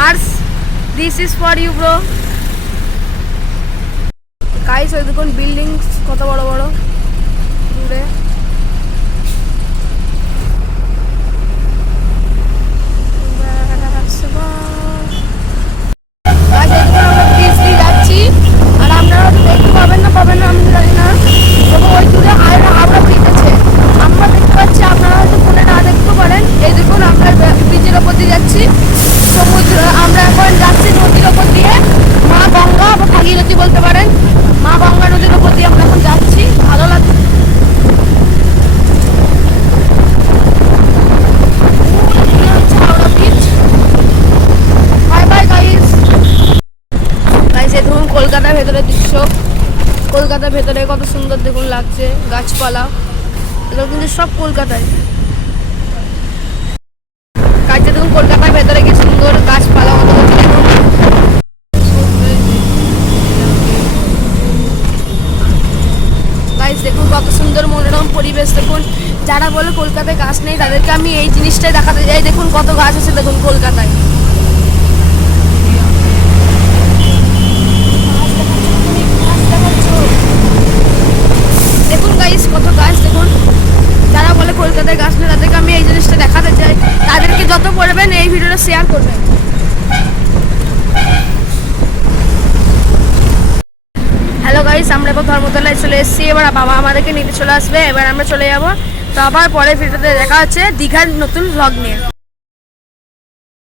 Ars, this is for you, bro. Guys, এই দেখুন বিল্ডিংস কত বড় বড় দূরে। যাচ্ছি আর আপনারা তো দেখতে পাবেন না আমি জানি না, তবে ওই দূরে হাওড়া ব্রিজ আছে, আমরা দেখতে পাচ্ছি, আপনারা হয়তো ফোনে না দেখতে পারেন। এই দেখুন আমরা ব্রিজের ওপর দিয়ে যাচ্ছি, সমুদ্র, আমরা এখন যাচ্ছি নদীর ওপর দিয়ে, মা গঙ্গা বা ভাগীরথী বলতে পারেন, মা গঙ্গা নদীর ওপর দিয়ে আমরা এখন যাচ্ছি, ভালো লাগছে। Howrah bridge. Bye bye guys. Guys এই দেখুন কলকাতার ভেতরের দৃশ্য, কলকাতার ভেতরে কত সুন্দর দেখুন লাগছে, গাছপালা, এগুলো কিন্তু সব কলকাতায়। গাইস দেখুন কলকাতার ভেতরে কি সুন্দর গাছপালা, কত কিছু দেখুন। গাইস দেখুন কত সুন্দর মনোরম পরিবেশ দেখুন। যারা বলে কলকাতায় গাছ নেই তাদেরকে আমি এই জিনিসটাই দেখাতে যাই, দেখুন কত গাছ আছে দেখুন কলকাতায়। দেখুন গাইস কত গাছ দেখুন। যারা বলে কলকাতায় গাছ নেই তাদেরকে আমি এই জিনিসটা দেখাতে চাই, তাদেরকে যত পড়বেন এই ভিডিওটা শেয়ার করবেন। হ্যালো গাইস, আমরা এবার ধর্মতলায় চলে এসেছি, এবার বাবা আমাদেরকে নিতে চলে আসবে, এবার আমরা চলে যাবো। তো আবার পরের ভিডিওতে দেখা হচ্ছে দীঘার নতুন ভ্লগ নিয়ে।